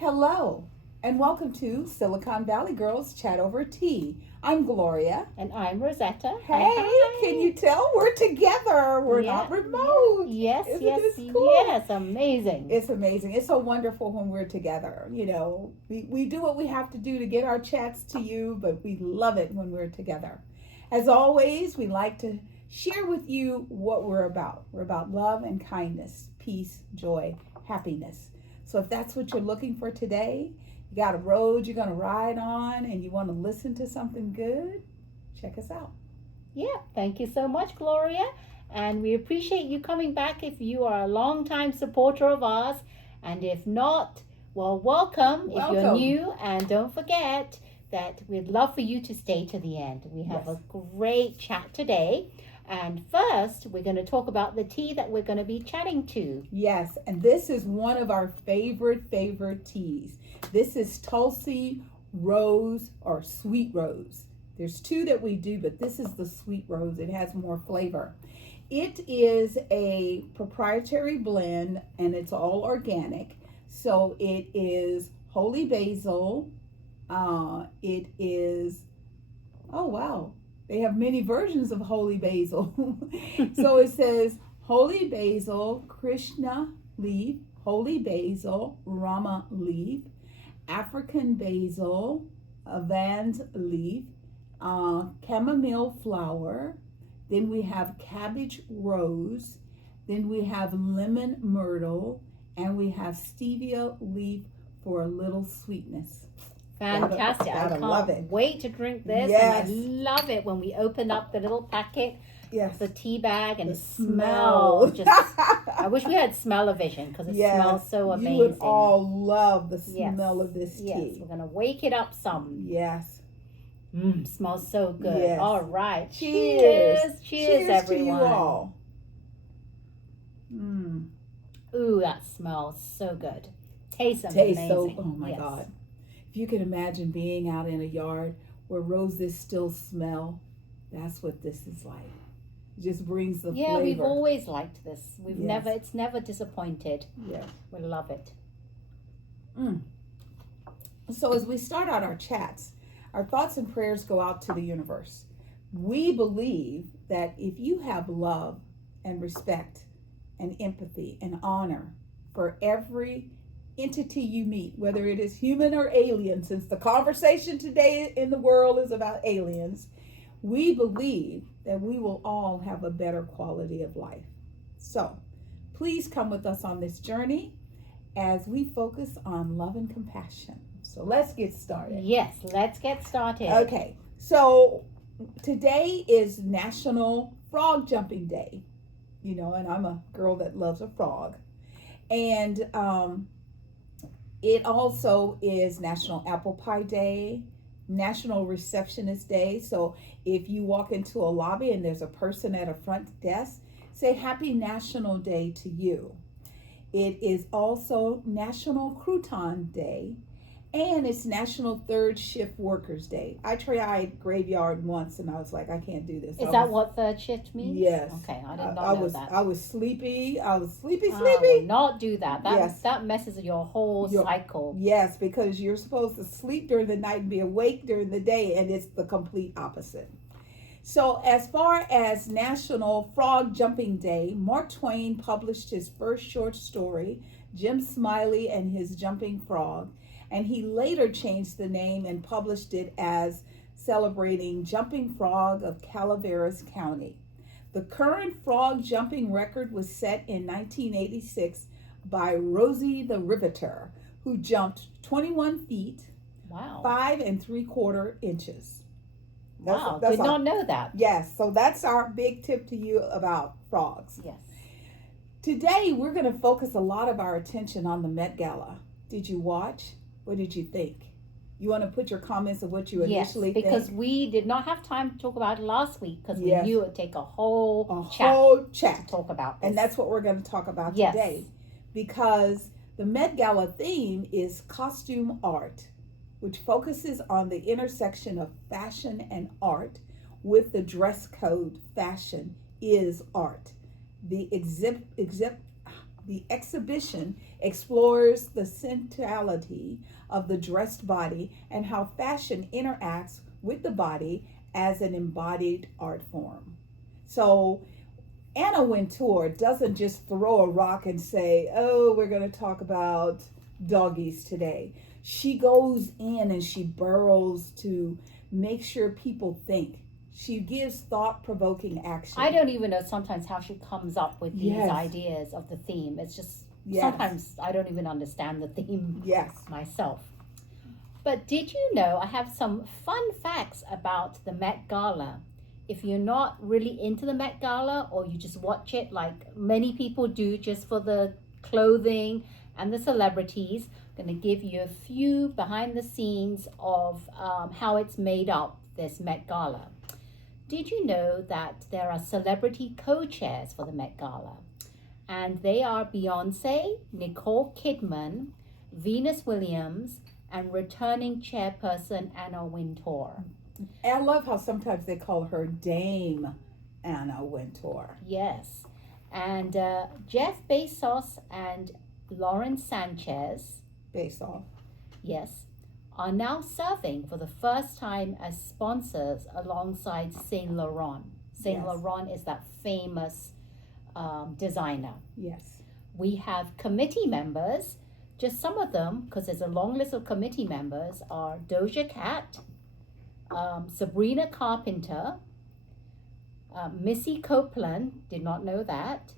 Hello, and welcome to Silicon Valley Girls Chat Over Tea. I'm Gloria. And I'm Rosetta. Hey, can Hi. you tell we're together? We're Yeah, not yeah, remote. yes, Isn't yes, this cool? yes, amazing. It's amazing. It's so wonderful when we're together. We do what we have to do to get our chats to you, but we love it when we're together. As always, we like to share with you what we're about. We're about love and kindness, peace, joy, happiness. So if that's what you're looking for today, you got a road you're going to ride on and you want to listen to something good, check us out. Yeah, thank you so much, Gloria. And we appreciate you coming back if you are a long-time supporter of ours. And if not, well, welcome if you're Welcome. new. And don't forget that we'd love for you to stay to the end. We have Yes. a great chat today. And first, we're going to talk about the tea that we're going to be chatting to. Yes, and this is one of our favorite teas. This is Tulsi Rose or Sweet Rose. There's two that we do, but this is the Sweet Rose. It has more flavor. It is a proprietary blend and it's all organic. So it is holy basil. It is, oh wow, they have many versions of holy basil. So it says holy basil, Krishna leaf, holy basil, Rama leaf, African basil, Avans leaf, chamomile flower. Then we have cabbage rose. Then we have lemon myrtle, and we have stevia leaf for a little sweetness. Fantastic. Gotta I love can't it. wait to drink this. Yes. And I love it when we open up the little packet, Yes. the tea bag, and The smell. smell. Just, I wish we had smell-o-vision because it Yes, smells so amazing. you would all love the Yes. smell of this Yes, tea. we're going to wake it up some. Yes. Smells so good. Yes. All right. Cheers. Cheers, everyone. To you all. Mm. Ooh, that smells so good. Tastes Tastes so, amazing. oh my Yes. God. If you can imagine being out in a yard where roses still smell, that's what this is like. It just brings the Yeah, flavor. we've always liked this. Yes. It's never disappointed. Yeah. We love it. So as we start out our chats, our thoughts and prayers go out to the universe. We believe that if you have love and respect and empathy and honor for every entity you meet, whether it is human or alien, since the conversation today in the world is about aliens, we believe that we will all have a better quality of life. So please come with us on this journey as we focus on love and compassion. So let's get started. Yes, let's get started. Okay, so today is National Frog Jumping Day. And I'm a girl that loves a frog. And it also is National Apple Pie Day, National Receptionist Day. So if you walk into a lobby and there's a person at a front desk, say Happy National Day to you. It is also National Crouton Day, and it's National Third Shift Workers Day. I tried graveyard once and I was like, I can't do this. Is that what third shift means? Yes. Okay, I did not know that. I was sleepy. I was sleepy. I will not do that. Yes. That messes your whole cycle. Yes, because you're supposed to sleep during the night and be awake during the day, and it's the complete opposite. So as far as National Frog Jumping Day, Mark Twain published his first short story, Jim Smiley and His Jumping Frog, and he later changed the name and published it as celebrating Jumping Frog of Calaveras County. The current frog jumping record was set in 1986 by Rosie the Riveter, who jumped 21 feet, Wow. 5 3/4 inches. Wow, did not know that. Yes, so that's our big tip to you about frogs. Yes. Today, we're going to focus a lot of our attention on the Met Gala. Did you watch? What did you think? You want to put your comments of what you initially think? Yes, because we did not have time to talk about it last week because we knew it would take a whole chat to talk about this. And that's what we're going to talk about Yes. today. Because the Met Gala theme is costume art, which focuses on the intersection of fashion and art with the dress code fashion is art. The The exhibition explores the centrality of the dressed body and how fashion interacts with the body as an embodied art form. So Anna Wintour doesn't just throw a rock and say, oh, we're going to talk about doggies today. She goes in and she burrows to make sure people think. She gives thought-provoking action. I don't even know sometimes how she comes up with these Yes. ideas of the theme. It's just Yes. sometimes I don't even understand the theme Yes. myself. But did you know I have some fun facts about the Met Gala? If you're not really into the Met Gala or you just watch it like many people do just for the clothing and the celebrities, I'm going to give you a few behind the scenes of how it's made up, this Met Gala. Did you know that there are celebrity co-chairs for the Met Gala? And they are Beyonce, Nicole Kidman, Venus Williams, and returning chairperson Anna Wintour. And I love how sometimes they call her Dame Anna Wintour. Yes. And Jeff Bezos and Lauren Sanchez, Based off. yes, are now serving for the first time as sponsors alongside Saint Laurent. Saint Yes. Laurent is that famous designer. Yes. We have committee members, just some of them, because there's a long list of committee members, are Doja Cat, Sabrina Carpenter, Missy Copeland, did not know that,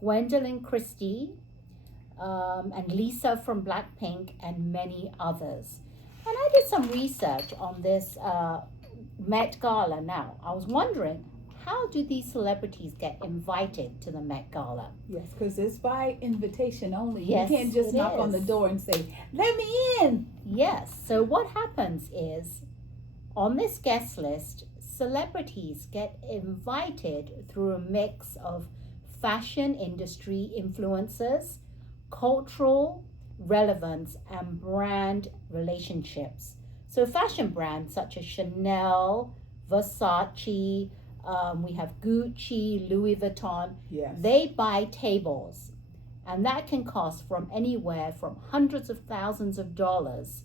Gwendolyn Christie, and Lisa from Blackpink, and many others. And I did some research on this Met Gala now. I was wondering, how do these celebrities get invited to the Met Gala? Yes, because it's by invitation only. Yes, You can't just it knock on the is. door and say, let me in. Yes, so what happens is, on this guest list, celebrities get invited through a mix of fashion industry influencers, cultural relevance, and brand relationships. So fashion brands such as Chanel, Versace, we have Gucci, Louis Vuitton, Yes. they buy tables, and that can cost from anywhere from hundreds of thousands of dollars.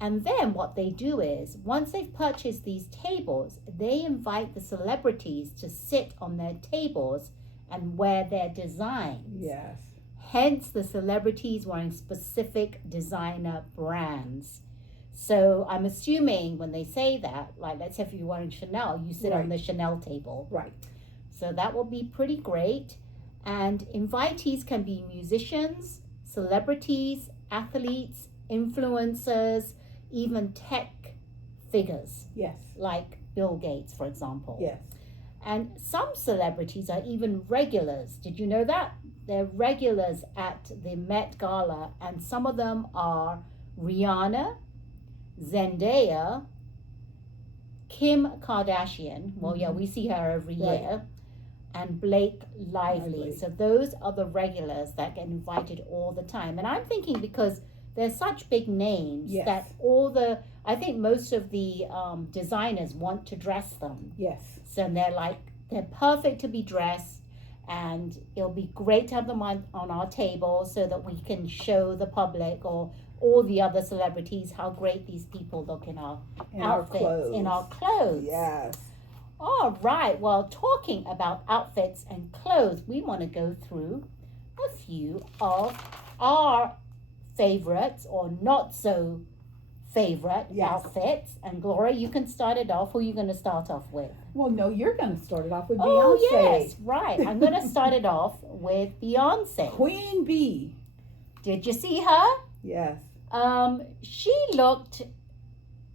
And then what they do is, once they've purchased these tables, they invite the celebrities to sit on their tables and wear their designs. Yes. Hence the celebrities wearing specific designer brands. So I'm assuming when they say that, like let's say if you're wearing Chanel, you sit on Right. the Chanel table. Right. So that will be pretty great. And invitees can be musicians, celebrities, athletes, influencers, even tech figures Yes. like Bill Gates, for example. Yes. And some celebrities are even regulars. Did you know that? They're regulars at the Met Gala, and some of them are Rihanna, Zendaya, Kim Kardashian. Well, yeah, we see her every Right. year. And Blake Lively. Lively. So those are the regulars that get invited all the time. And I'm thinking because they're such big names Yes. that I think most of the designers want to dress them. Yes. So they're perfect to be dressed, and it'll be great to have them on our table so that we can show the public or all the other celebrities how great these people look in our In our outfits, clothes. in our clothes. Yes. All right, well, talking about outfits and clothes, we want to go through a few of our favorites or not so favorite Yes. outfits. And Gloria, you can start it off. Who are you going to start off with? Well, no, you're going to start it off with Oh, Beyonce. yes, right. I'm going to start it off with Beyonce. Queen Bee. Did you see her? Yes. She looked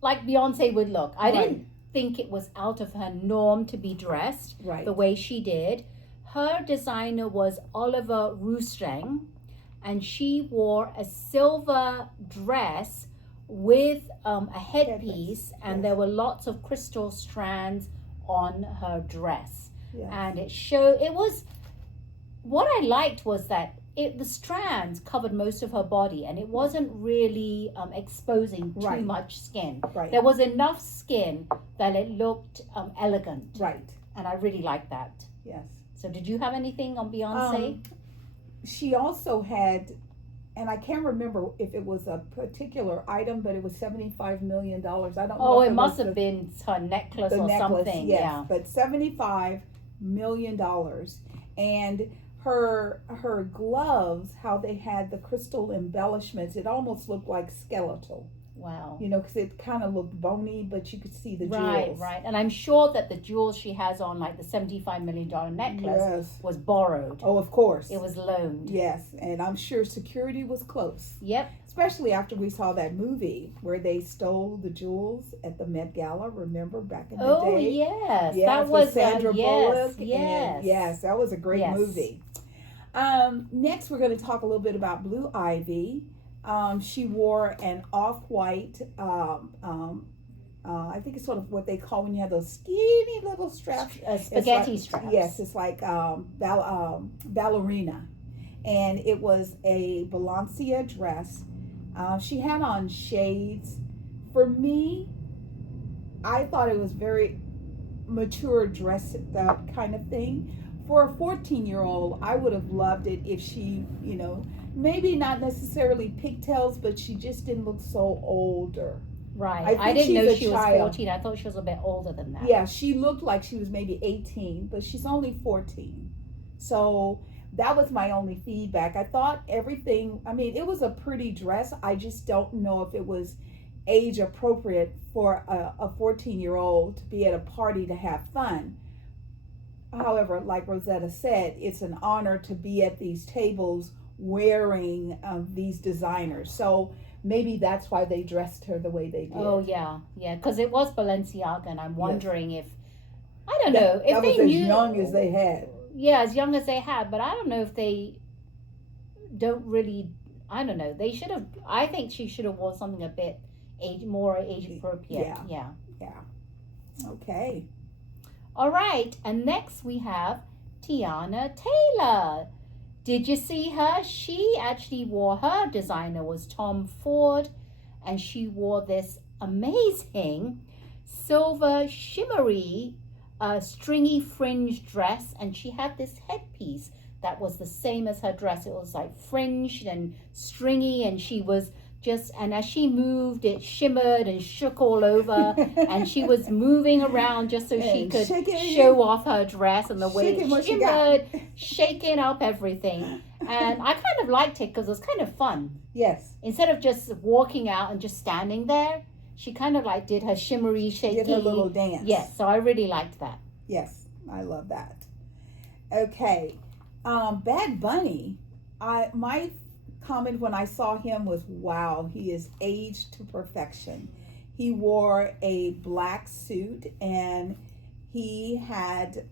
like Beyonce would look. I Right. didn't think it was out of her norm to be dressed Right. the way she did. Her designer was Oliver Rousteing, and she wore a silver dress with a headpiece, and yes. there were lots of crystal strands on her dress. Yes. And what I liked was that the strands covered most of her body, and it wasn't really exposing too Right. much skin. Right. There was enough skin that it looked elegant, Right. and I really liked that. Yes. So did you have anything on Beyonce? Um, she also had, and I can't remember if it was a particular item, but it was $75 million. I don't know Oh, if it it must was have been her necklace the or necklace, something. yes, Yeah. but $75 million, and her gloves, how they had the crystal embellishments, it almost looked like skeletal. Wow. You know, because it kind of looked bony, but you could see the Right, jewels. right. And I'm sure that the jewels she has on, like the $75 million necklace, Yes. was borrowed. Oh, of course. It was loaned. Yes, and I'm sure security was close. Yep. Especially after we saw that movie where they stole the jewels at the Met Gala. Remember back in the day? Oh, yes. Yes, That was with Sandra Bullock. Yes. And yes, that was a great movie. Next, we're going to talk a little bit about Blue Ivy. She wore an off-white, I think it's sort of what they call when you have those skinny little straps. Spaghetti like, straps. Yes, it's like ballerina. And it was a Balenciaga dress. She had on shades. For me, I thought it was very mature dress, that kind of thing. For a 14-year-old, I would have loved it if she, you know, maybe not necessarily pigtails, but she just didn't look so older. Right. I didn't know she was child. 14. I thought she was a bit older than that. Yeah, she looked like she was maybe 18, but she's only 14. So that was my only feedback. I thought everything, I mean, it was a pretty dress. I just don't know if it was age appropriate for a 14-year-old to be at a party to have fun. However, like Rosetta said, it's an honor to be at these tables wearing these designers. So maybe that's why they dressed her the way they did. Oh, yeah. Yeah, because it was Balenciaga, and I'm wondering if, I don't that, know, if that they was knew. As young as they had. Yeah, as young as they had, but I don't know if they don't really, I don't know. They should have, I think she should have worn something a bit more age appropriate. Yeah. Okay. All right, and next we have Tiana Taylor. Did you see her? She actually wore, her designer was Tom Ford, and she wore this amazing silver shimmery stringy fringe dress, and she had this headpiece that was the same as her dress. It was like fringed and stringy, and she was just, and as she moved, it shimmered and shook all over, and she was moving around just so she could show off her dress and the way it shimmered, shaking up everything. And I kind of liked it because it was kind of fun. Yes. Instead of just walking out and just standing there, she kind of like did her shimmery, shaky. Did her little dance. Yes, so I really liked that. Yes, I love that. Okay. Bad Bunny, my comment when I saw him was, wow, he is aged to perfection. He wore a black suit and he had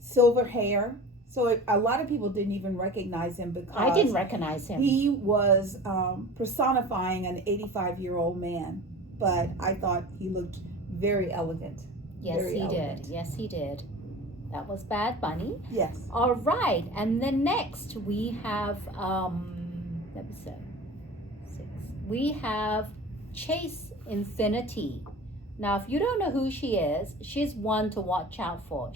silver hair. So a lot of people didn't even recognize him because I didn't recognize him. He was personifying an 85-year-old man, but I thought he looked very elegant. Yes, he did. Yes, he did. That was Bad Bunny. Yes. All right, and then next we have let me see, 6. We have Chase Infinity. Now, if you don't know who she is, she's one to watch out for.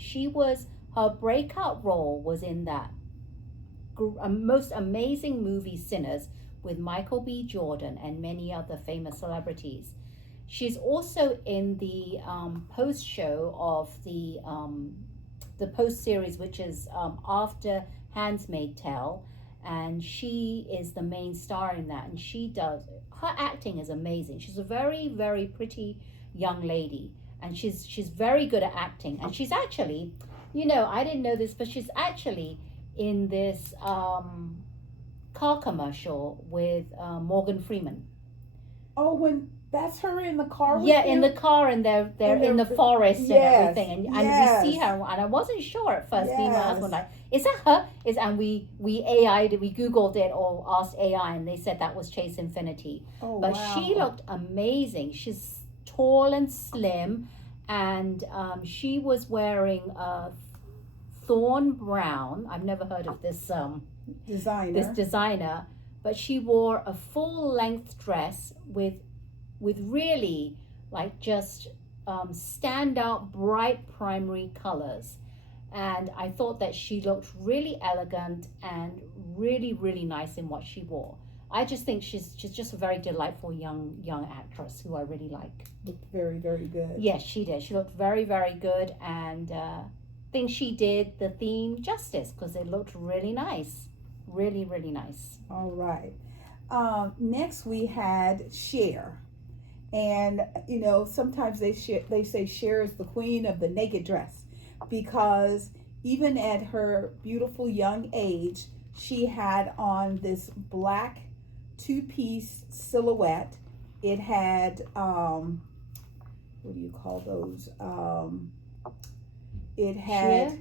Her breakout role was in that most amazing movie Sinners with Michael B. Jordan and many other famous celebrities. She's also in the post show of the post series, which is after Handmaid's Tale, and she is the main star in that. And her acting is amazing. She's a very, very pretty young lady, and she's very good at acting. And she's actually, I didn't know this, but she's actually in this car commercial with Morgan Freeman. Oh, when that's her in the car with in him? the car, and they're in the forest and everything, and we see her, and I wasn't sure at first. Me and my husband like, is that her? And we AI'd it, we Googled it or asked AI, and they said that was Chase Infinity. Oh, but wow. She looked amazing. She's tall and slim, and she was wearing a Thorn Brown. I've never heard of this designer, but she wore a full length dress with really like just standout bright primary colors, And I thought that she looked really elegant and really, really nice in what she wore. I just think she's just a very delightful young actress who I really like. Looked very, very good. Yes, she did. She looked very, very good, and think she did the theme justice because it looked really nice. Really, really nice. All right. Next we had Cher. And, you know, sometimes they say Cher is the queen of the naked dress because even at her beautiful young age, she had on this black two-piece silhouette. It had, what do you call those? It had... Sheer?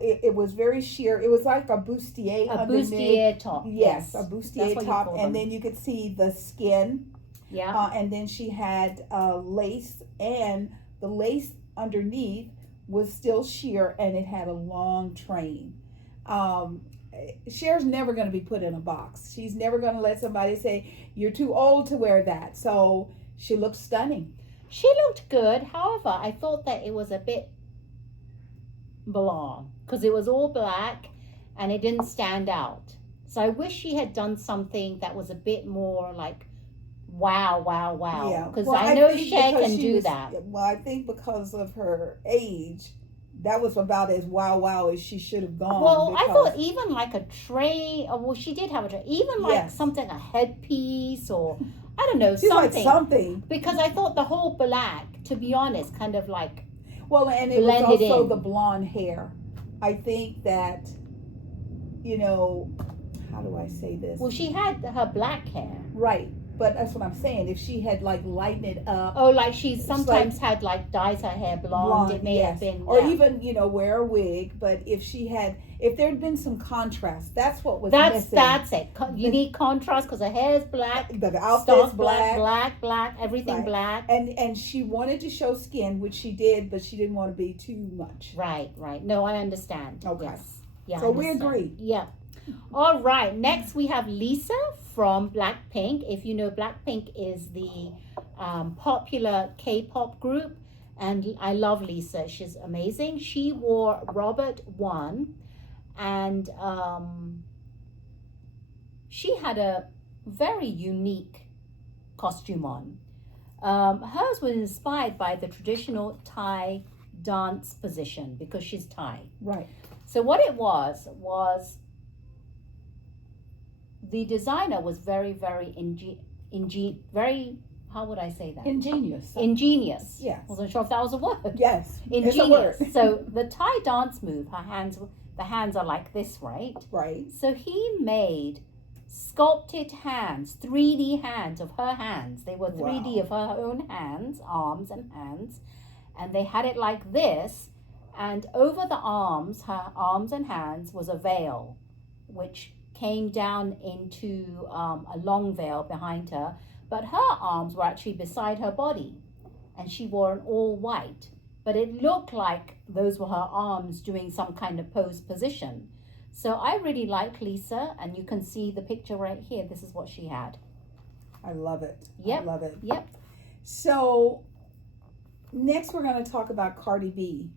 It was very sheer. It was like a bustier. A underneath. bustier top. Yes, a That's bustier what you top, call and them. then you could see the skin. Yeah. And then she had lace, and the lace underneath was still sheer, and it had a long train. Cher's never going to be put in a box. She's never going to let somebody say, you're too old to wear that. So she looked stunning. She looked good. However, I thought that it was a bit blah because it was all black and it didn't stand out. So I wish she had done something that was a bit more like wow. Yeah. Because Well, I know think Cher because can she do was- that. Well, I think because of her age, that was about as wow as she should have gone. Well, I because- thought even like a tray, well, she did have a tray, even like Yes. something, a headpiece or I don't know, she's something. like something. Because I thought the whole black, to be honest, kind of like, Well, and it was blended also in. the blonde hair. I think that, you know, how do I say this? well, she had her black hair. Right, but that's what I'm saying. If she had like lightened it up, Oh, like she It's sometimes had like dyes her hair blonde. It may yes. have been, or yeah. even wear a wig. But if there had been some contrast, that's what was That's missing. it. You need contrast because her hair is black. The outfit's Stark black, everything Right. black. and she wanted to show skin, which she did, but she didn't want to be too much. Right. No, I understand. Okay. Yes. Yeah. So I we understand. agree. Yeah. All right. Next, we have Lisa from Blackpink. If you know, Blackpink is the popular K-pop group, and I love Lisa. She's amazing. She wore Robert 1, and she had a very unique costume on. Hers was inspired by the traditional Thai dance position because she's Thai. Right. So what it was the designer was very, very very, how would I say that? Ingenious. Ingenious. Yes. Wasn't sure if that was a word. Yes. It's a Ingenious. word. So the Thai dance move, the hands are like this, right? Right. So he made sculpted hands, 3D hands of her hands. They were 3D of her own hands, arms and hands. And they had it like this. And over the arms, her arms and hands, was a veil, which came down into a long veil behind her. But her arms were actually beside her body. And she wore an all white. But it looked like those were her arms doing some kind of pose position. So I really like Lisa, and you can see the picture right here. This is what she had. I love it. Yep. I love it. Yep. So next we're going to talk about Cardi B.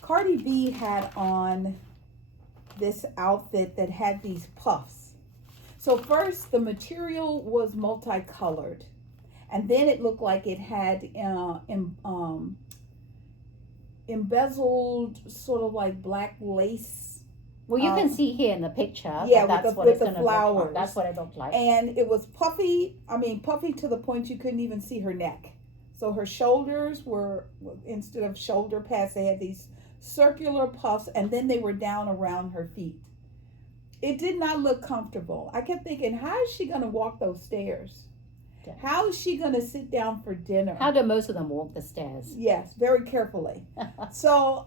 Cardi B had on this outfit that had these puffs. So first the material was multicolored, and then it looked like it had embezzled sort of like black lace. Well, you can see here in the picture. Yeah, that with that's what the it's gonna look flowers. like. That's what it looked like. And it was puffy. Puffy to the point you couldn't even see her neck. So her shoulders were, instead of shoulder pads, they had these circular puffs, and then they were down around her feet. It did not look comfortable. I kept thinking, how is she going to walk those stairs? Yeah. How is she going to sit down for dinner? How do most of them walk the stairs? Yes, very carefully. So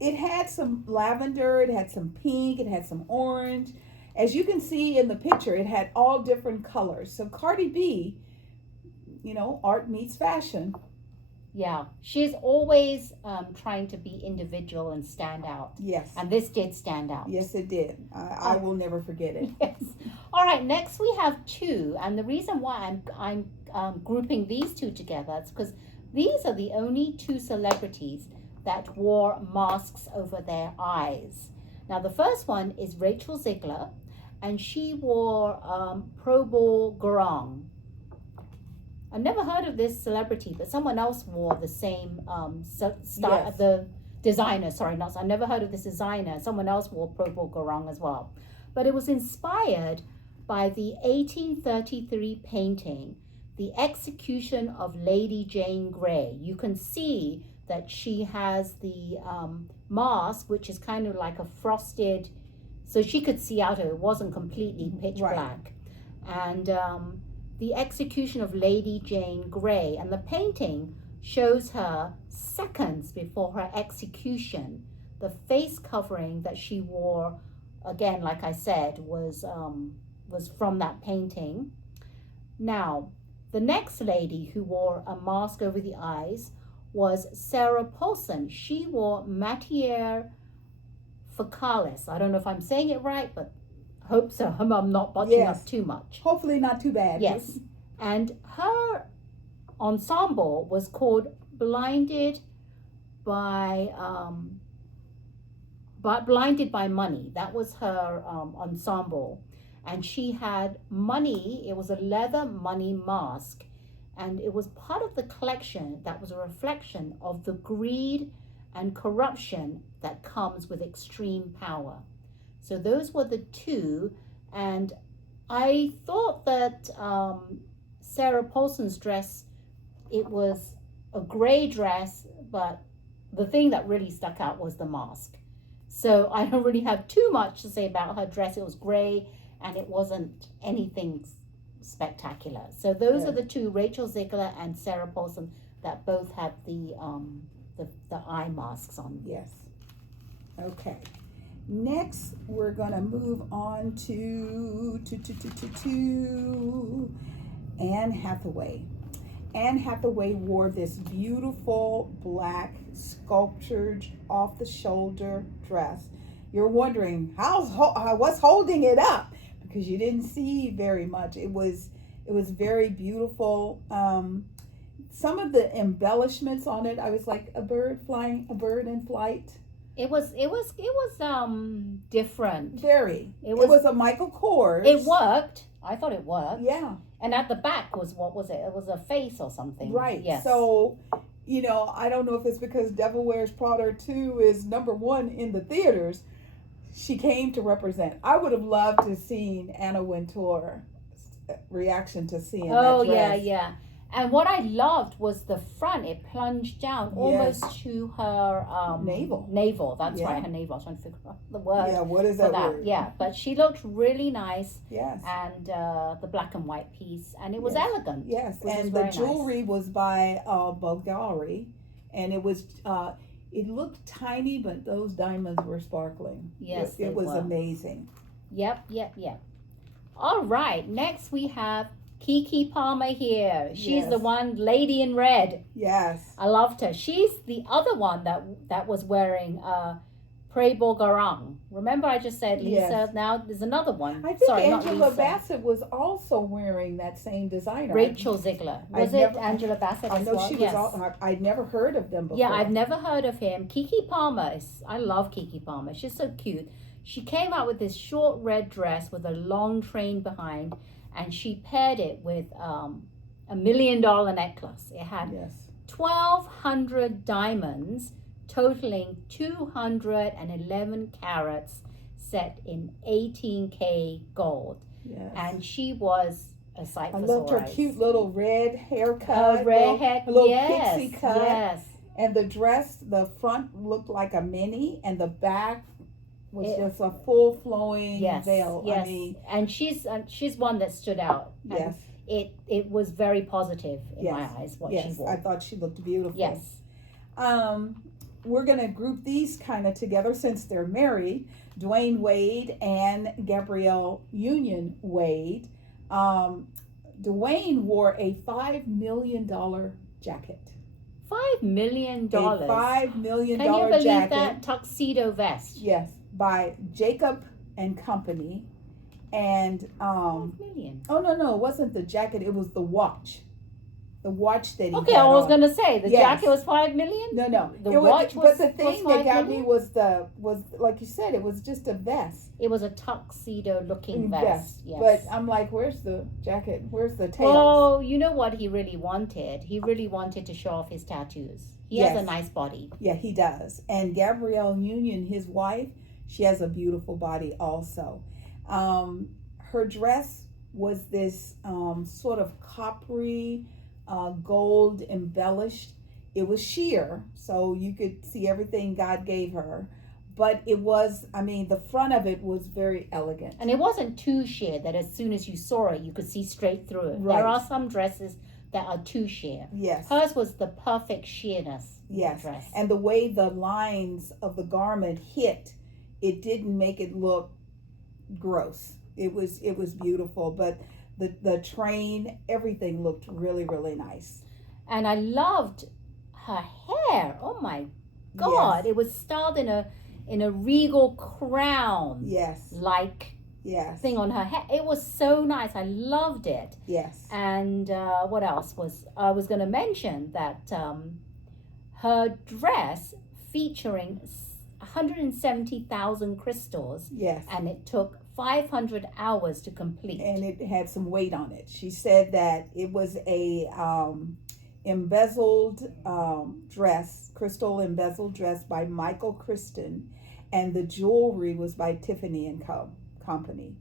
it had some lavender, it had some pink, it had some orange. As you can see in the picture, it had all different colors. So Cardi B, art meets fashion. Yeah, she's always trying to be individual and stand out. Yes. And this did stand out. Yes, it did. I will never forget it. Yes. All right. Next, we have two, and the reason why I'm grouping these two together is because these are the only two celebrities that wore masks over their eyes. Now, the first one is Rachel Ziegler, and she wore Probol Gorong. I've never heard of this celebrity, but someone else wore the same style. Yes. The designer, sorry, not. I never heard of this designer. Someone else wore Probol Gorong as well, but it was inspired by the 1833 painting, The Execution of Lady Jane Grey. You can see that she has the mask, which is kind of like a frosted, so she could see out of it. It wasn't completely pitch Right. black. And The Execution of Lady Jane Grey. And the painting shows her seconds before her execution. The face covering that she wore, again, like I said, was from that painting. Now, the next lady who wore a mask over the eyes was Sarah Paulson. She wore Matiere Facalis. I don't know if I'm saying it right, but hope so. I'm not botching Yes. up too much. Hopefully not too bad. Yes. And her ensemble was called Blinded by Money. That was her ensemble. And she had money. It was a leather money mask. And it was part of the collection that was a reflection of the greed and corruption that comes with extreme power. So those were the two. And I thought that Sarah Paulson's dress, it was a gray dress, but the thing that really stuck out was the mask. So I don't really have too much to say about her dress. It was gray and it wasn't anything spectacular. So those are the two, Rachel Ziegler and Sarah Paulson, that both had the eye masks on. Yes. Okay. Next, we're gonna move on to Anne Hathaway. Anne Hathaway wore this beautiful black sculptured off the shoulder dress. You're wondering what's holding it up, because you didn't see very much. It was very beautiful. Some of the embellishments on it, I was like a bird in flight. It was different. Very. It was a Michael Kors. It worked. I thought it worked. Yeah. And at the back was, what was it? It was a face or something. Right. Yes. So, I don't know if it's because Devil Wears Prada 2 is #1 in the theaters. She came to represent. I would have loved to have seen Anna Wintour's reaction to seeing that dress. Yeah. And what I loved was the front. It plunged down almost to her navel. That's right, her navel. I was trying to figure out the word. Yeah, what is that word? Yeah, but she looked really nice. Yes. And the black and white piece, and it was elegant. Yes, and the jewelry was by Bulgari, and it was. It looked tiny, but those diamonds were sparkling. Yes, it was amazing. Yep. All right, next we have Keke Palmer here. She's the one lady in red. Yes. I loved her. She's the other one that was wearing Probol Gorong. Remember I just said Lisa? Yes. Now there's another one. I think Sorry, Angela Bassett was also wearing that same designer. Rachel Ziegler. Was it Angela Bassett I as know well? she was. I'd never heard of them before. Yeah, I've never heard of him. Keke Palmer. I love Keke Palmer. She's so cute. She came out with this short red dress with a long train behind, and she paired it with $1 million necklace. It had 1,200 diamonds, totaling 211 carats, set in 18K gold. Yes. And she was a sight for sore eyes. I loved her cute little red haircut. A little pixie cut. Yes. And the dress, the front looked like a mini, and the back was just a full flowing veil. Yes. I mean, and she's one that stood out. Yes. It was very positive in my eyes what she wore. I thought she looked beautiful. Yes. We're gonna group these kind of together since they're married. Dwayne Wade and Gabrielle Union Wade. Dwayne wore a $5 million jacket. $5 million. A $5 million Can you believe jacket. that? Tuxedo vest. Yes, by Jacob and Company, and 5 million. Oh no, it wasn't the jacket. It was the watch. The watch that he Okay, had I was on. gonna say the Yes. jacket was $5 million. No. The It was, watch but the was thing $5 that got me million? was like you said, it was just a vest. It was a tuxedo looking Vest. vest. Yes. But I'm like, where's the jacket? Where's the tails? Well, you know what he really wanted? He really wanted to show off his tattoos. He has a Yes. nice body. Yeah, he does. And Gabrielle Union, his wife, she has a beautiful body also. Her dress was this sort of coppery, gold embellished. It was sheer, so you could see everything God gave her. But it was, I mean, the front of it was very elegant. And it wasn't too sheer that as soon as you saw it, you could see straight through it. Right. There are some dresses that are too sheer. Yes. Hers was the perfect sheerness in the Yes. dress. And the way the lines of the garment hit, it didn't make it look gross. It was beautiful, but the train, everything looked really, really nice. And I loved her hair. Oh my God. Yes. It was styled in a regal crown. Yes. Like Yes. thing on her head. It was so nice. I loved it. Yes. And what else was I was going to mention that her dress featuring 170,000 crystals, Yes. and it took 500 hours to complete. And it had some weight on it. She said that it was a embezzled dress, crystal embezzled dress by Michael Kristen, and the jewelry was by Tiffany and Company.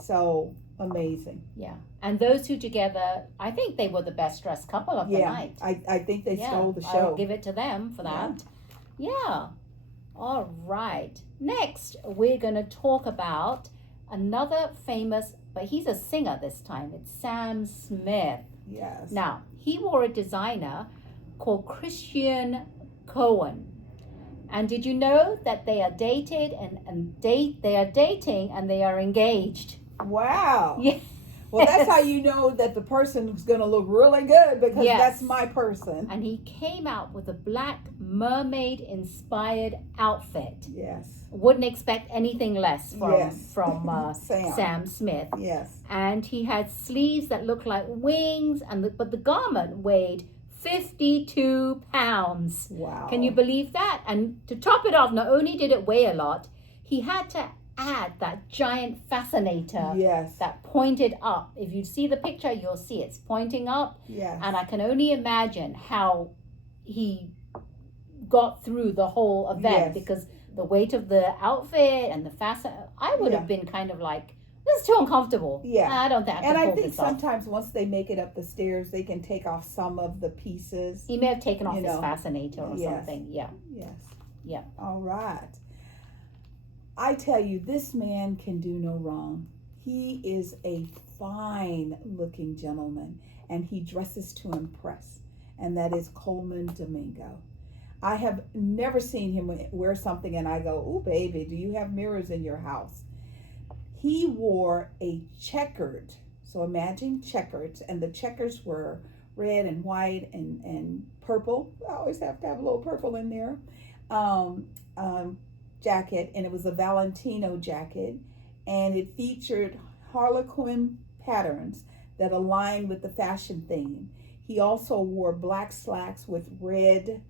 So amazing. Yeah, and those two together, I think they were the best dressed couple of the night. I think they stole the show. I'll give it to them for that. Yeah. All right. Next, we're going to talk about another famous, but he's a singer this time. It's Sam Smith. Yes. Now, he wore a designer called Christian Cohen. And did you know that they are dated they are dating and they are engaged? Wow. Yeah. Well, that's how you know that the person is going to look really good, because Yes. that's my person. And he came out with a black mermaid inspired outfit. Yes. Wouldn't expect anything less from Sam. Smith. Yes. And he had sleeves that looked like wings, but the garment weighed 52 pounds. Wow. Can you believe that? And to top it off, not only did it weigh a lot, he had to add that giant fascinator Yes. that pointed up. If you see the picture, you'll see it's pointing up. Yes. And I can only imagine how he got through the whole event, Yes. because the weight of the outfit and the fasten, I would have been kind of like, this is too uncomfortable. Yeah. I don't think I And can I pull think this off. sometimes once they make it up the stairs, they can take off some of the pieces. He may have taken off You his know. fascinator or Yes. something. Yeah. Yes. Yeah. All right. I tell you, this man can do no wrong. He is a fine looking gentleman, and he dresses to impress. And that is Coleman Domingo. I have never seen him wear something and I go, "Oh, baby, do you have mirrors in your house?" He wore a checkered, so imagine checkers, and the checkers were red and white and purple. I always have to have a little purple in there. Jacket, and it was a Valentino jacket, and it featured Harlequin patterns that aligned with the fashion theme. He also wore black slacks with red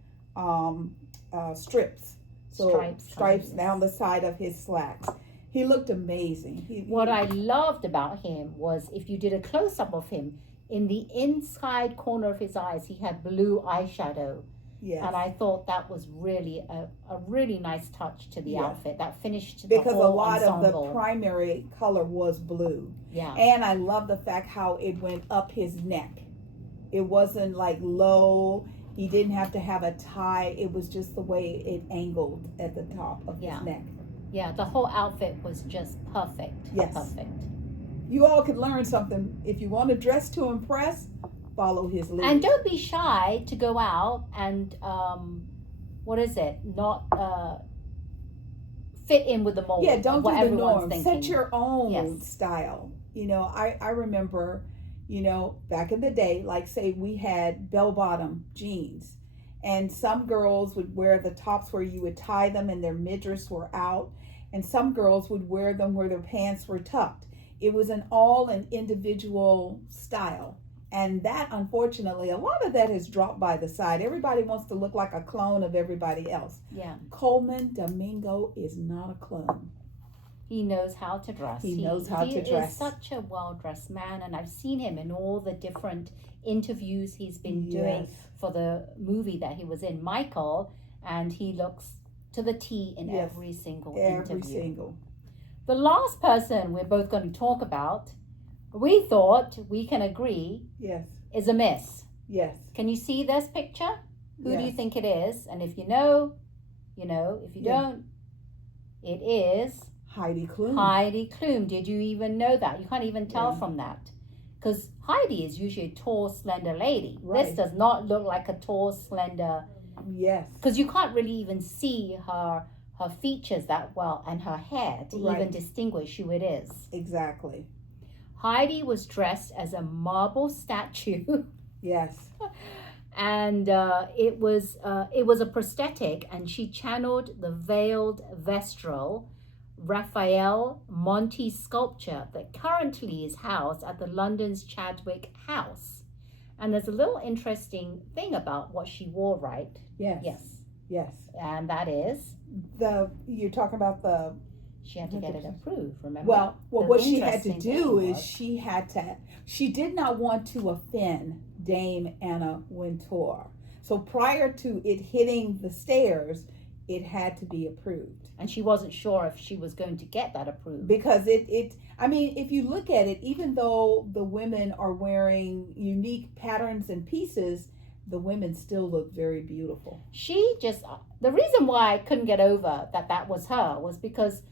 strips, so stripes down the side of his slacks. He looked amazing. What I loved about him was, if you did a close-up of him, in the inside corner of his eyes, he had blue eyeshadow. Yes. And I thought that was really a really nice touch to the outfit that finished the because whole a lot ensemble. of the primary color was blue. Yeah. And I love the fact how it went up his neck. It wasn't like low. He didn't have to have a tie. It was just the way it angled at the top of his neck. Yeah, the whole outfit was just perfect. Yes. Perfect. You all could learn something. If you want to dress to impress, follow his lead. And don't be shy to go out and not fit in with the mold. Yeah, don't what do the everyone's norm. thinking. Set your own Yes. style. You know, I remember, back in the day, like say we had bell-bottom jeans, and some girls would wear the tops where you would tie them and their midriffs were out, and some girls would wear them where their pants were tucked. It was an individual style. And that, unfortunately, a lot of that has dropped by the side. Everybody wants to look like a clone of everybody else. Yeah. Coleman Domingo is not a clone. He knows how to dress. He knows how to He dress. is such a well-dressed man, and I've seen him in all the different interviews he's been doing for the movie that he was in, Michael, and he looks to the T in every single interview. Every single. The last person we're both going to talk about, we thought we can agree, is a miss. Yes. Can you see this picture? Who do you think it is? And if you know, you know. If you don't, it is Heidi Klum. Heidi Klum. Did you even know that? You can't even tell from that. Because Heidi is usually a tall, slender lady. Right. This does not look like a tall, slender. Yes. Because you can't really even see her features that well and her hair to even distinguish who it is. Exactly. Heidi was dressed as a marble statue. Yes. And it was a prosthetic, and she channeled the veiled Vestral Raphael Monti sculpture that currently is housed at the London's Chadwick House. And there's a little interesting thing about what she wore, right? Yes. And that is you're talking about the. She had to get it approved. Remember? Well, what she had to interesting do thing is was she did not want to offend Dame Anna Wintour. So prior to it hitting the stairs, it had to be approved. And she wasn't sure if she was going to get that approved. Because I mean, if you look at it, even though the women are wearing unique patterns and pieces, the women still look very beautiful. The reason why I couldn't get over that was her was because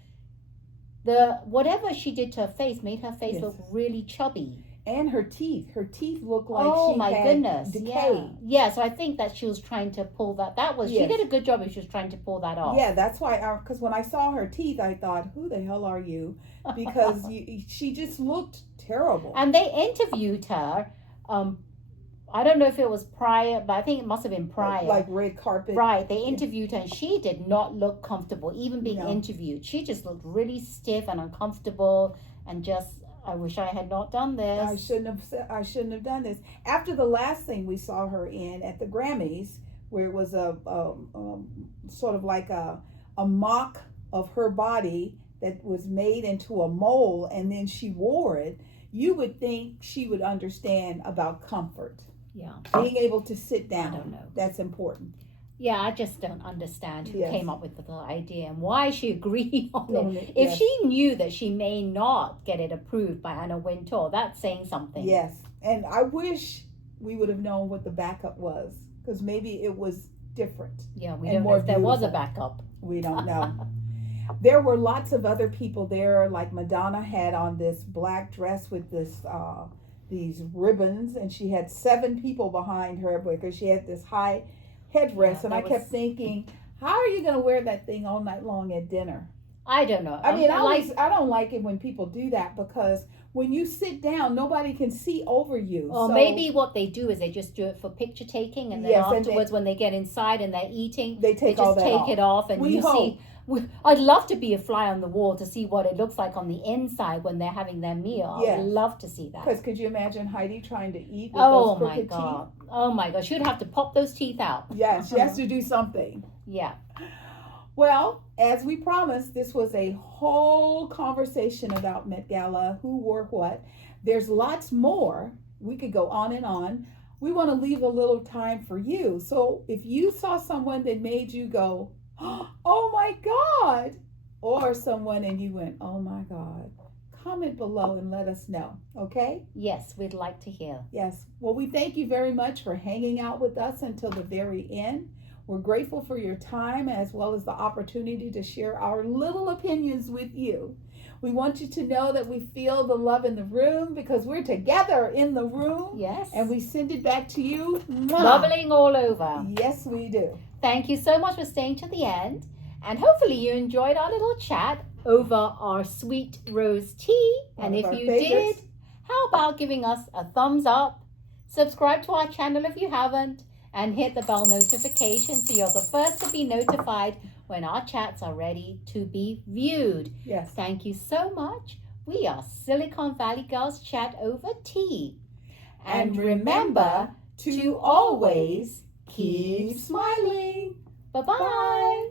whatever she did to her face made her face look really chubby. And her teeth look like goodness. decayed. Yeah, so I think that she was trying to pull that. She did a good job if she was trying to pull that off. Yeah, that's why, because when I saw her teeth, I thought, who the hell are you? Because she just looked terrible. And they interviewed her. I don't know if it was prior, but I think it must have been prior. Like red carpet. Right. They interviewed her, and she did not look comfortable, even being interviewed. She just looked really stiff and uncomfortable, and I wish I had not done this. I shouldn't have done this. After the last thing we saw her in at the Grammys, where it was a sort of like a mock of her body that was made into a mole, and then she wore it, you would think she would understand about comfort. Yeah. Being able to sit down. I don't know. That's important. Yeah, I just don't understand who came up with the idea and why she agreed on it. Yes. If she knew that she may not get it approved by Anna Wintour, that's saying something. Yes, and I wish we would have known what the backup was, because maybe it was different. Yeah, we don't know if there was a backup. We don't know. There were lots of other people there, like Madonna had on this black dress with these ribbons, and she had 7 people behind her because she had this high headrest, and I kept thinking, how are you going to wear that thing all night long at dinner? I don't know. I mean, I don't like it when people do that, because when you sit down, nobody can see over you. Or maybe what they do is they just do it for picture taking, and then afterwards, when they get inside and they're eating, they take it off, and see. I'd love to be a fly on the wall to see what it looks like on the inside when they're having their meal. I'd love to see that. Because could you imagine Heidi trying to eat with those crooked teeth? Oh my God. She would have to pop those teeth out. Yeah, she has to do something. Yeah. Well, as we promised, this was a whole conversation about Met Gala, who wore what. There's lots more. We could go on and on. We want to leave a little time for you. So if you saw someone that made you go, oh my God, or someone and you went, oh my God, comment below and let us know, okay? Yes, we'd like to hear. Yes. Well, we thank you very much for hanging out with us until the very end. We're grateful for your time, as well as the opportunity to share our little opinions with you. We want you to know that we feel the love in the room, because we're together in the room. Yes. And we send it back to you. Bubbling all over. Yes, we do. Thank you so much for staying to the end. And hopefully you enjoyed our little chat over our sweet rose tea. And if you did, how about giving us a thumbs up? Subscribe to our channel if you haven't. And hit the bell notification so you're the first to be notified when our chats are ready to be viewed. Yes. Thank you so much. We are Silicon Valley Girls Chat over tea. And remember to always keep smiling. Bye-bye.